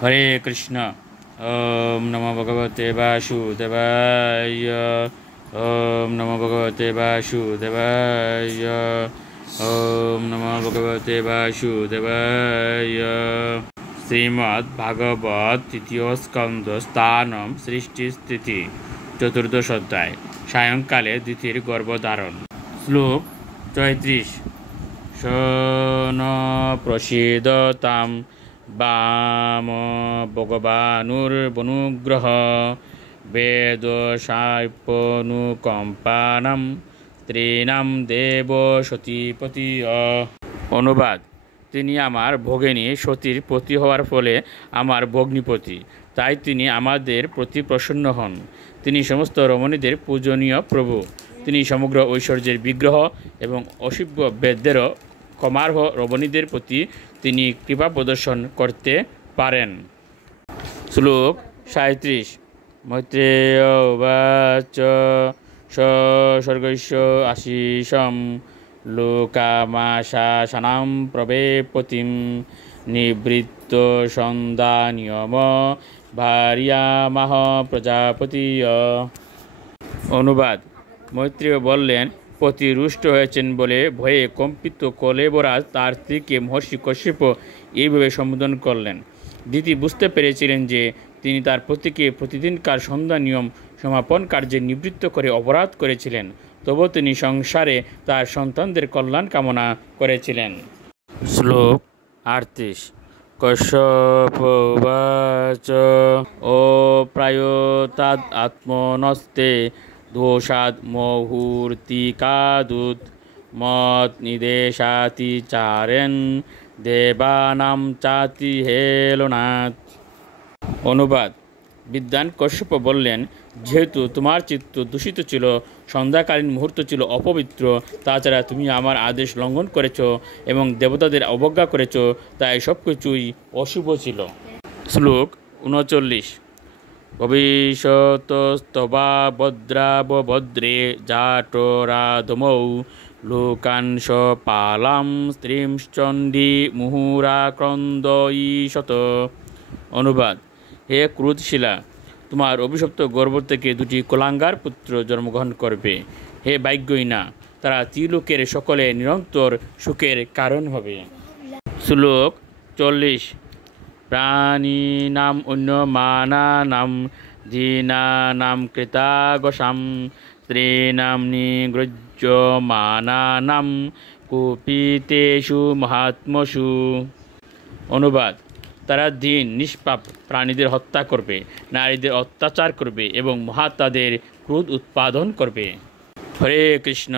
হরে কৃষ্ণ। ওম নমো ভগবতে বাসুদেবায়। ওম নমো ভগবতে বাসুদেবায়। ওম নমো ভগবতে বাসুদেবায়। শ্রীমদ্ ভাগবত তৃতীয় স্কন্দ স্থানম সৃষ্টি স্থিতি চতুর্দশ অধ্যায়। সায়ংকালে দিতির গর্ভধারণ। শ্লোক ৩৪। শোন প্রসীদতাম বাম ভগবানুর্বনুগ্রহ বেদ সাপ্যনুকম্পানাম স্ত্রীণাম দেব সতীপতি। অনুবাদ: তিনি আমার ভগিনী সতীর পতি হওয়ার ফলে আমার ভগ্নিপতি, তাই তিনি আমাদের প্রতি প্রসন্ন হন। তিনি সমস্ত রমণীদের পূজনীয় প্রভু। তিনি সমগ্র ঐশ্বর্যের বিগ্রহ এবং অসীব্য বেদেরও ক্ষমার্হ রমণীদের প্রতি তিনি কৃপা প্রদর্শন করতে পারেন। শ্লোক ৩৭। মৈত্রেয় উবাচ স্বর্গস্য আশীষম লোকামাশাসনাম প্রবেপতিম নিবৃত্ত সন্ধ্যা নিয়ম ভারিয়ামাহ প্রজাপতি। অনুবাদ: মৈত্রেয় বললেন, পতি রুষ্ট হয়েছেন বলে ভয়ে কম্পিত কলেবরাজ তার স্ত্রীকে মহর্ষি কশ্যপ এইভাবে সম্বোধন করলেন। দিতি বুঝতে পেরেছিলেন যে তিনি তার পতিকে প্রতিদিনকার সন্ধ্যা নিয়ম সমাপন কার্যে নিবৃত্ত করে অপরাধ করেছিলেন, তবুও তিনি সংসারে তার সন্তানদের কল্যাণ কামনা করেছিলেন। শ্লোক ৩৮। কশ্যপ উবাচ ও প্রায় তাদ আত্মনস্তে দোষাদ মুহূর্তিকাদুত মত নিদেশাতি চারেন দেবানাম চাতি হেলনাথ। অনুবাদ: বিদ্বান কশ্যপ বললেন, যেহেতু তোমার চিত্ত দূষিত ছিল, সন্ধ্যাকালীন মুহূর্ত ছিল অপবিত্র, তাছাড়া তুমি আমার আদেশ লঙ্ঘন করেছ এবং দেবতাদের অবজ্ঞা করেছ, তাই সব কিছুই অশুভ ছিল। শ্লোক ৩৯। ভবিষ্যতস্তবা ভদ্রাবভদ্রে জাটরাধমৌ লোকাংশ পালাম স্ত্রীশ্চণ্ডী মুহুরাক্রন্দ ঈশত। অনুবাদ: হে ক্রোধশীলা, তোমার অভিশপ্ত গর্ভ থেকে দুটি কুলাঙ্গার পুত্র জন্মগ্রহণ করবে। হে ভাগ্যহীনা, তারা ত্রিলোকের সকলে নিরন্তর সুখের কারণ হবে। শ্লোক ৪০। প্রাণীনাম অন্যমানানাম দীনানাম কৃতাগসাম স্ত্রীণাম নিগৃহ্যমানানাম কুপিতেষু মহাত্মসু। অনুবাদ: তারা দীন নিষ্পাপ প্রাণীদের হত্যা করবে, নারীদের অত্যাচার করবে এবং মহাত্মাদের ক্রোধ উৎপাদন করবে। হরে কৃষ্ণ।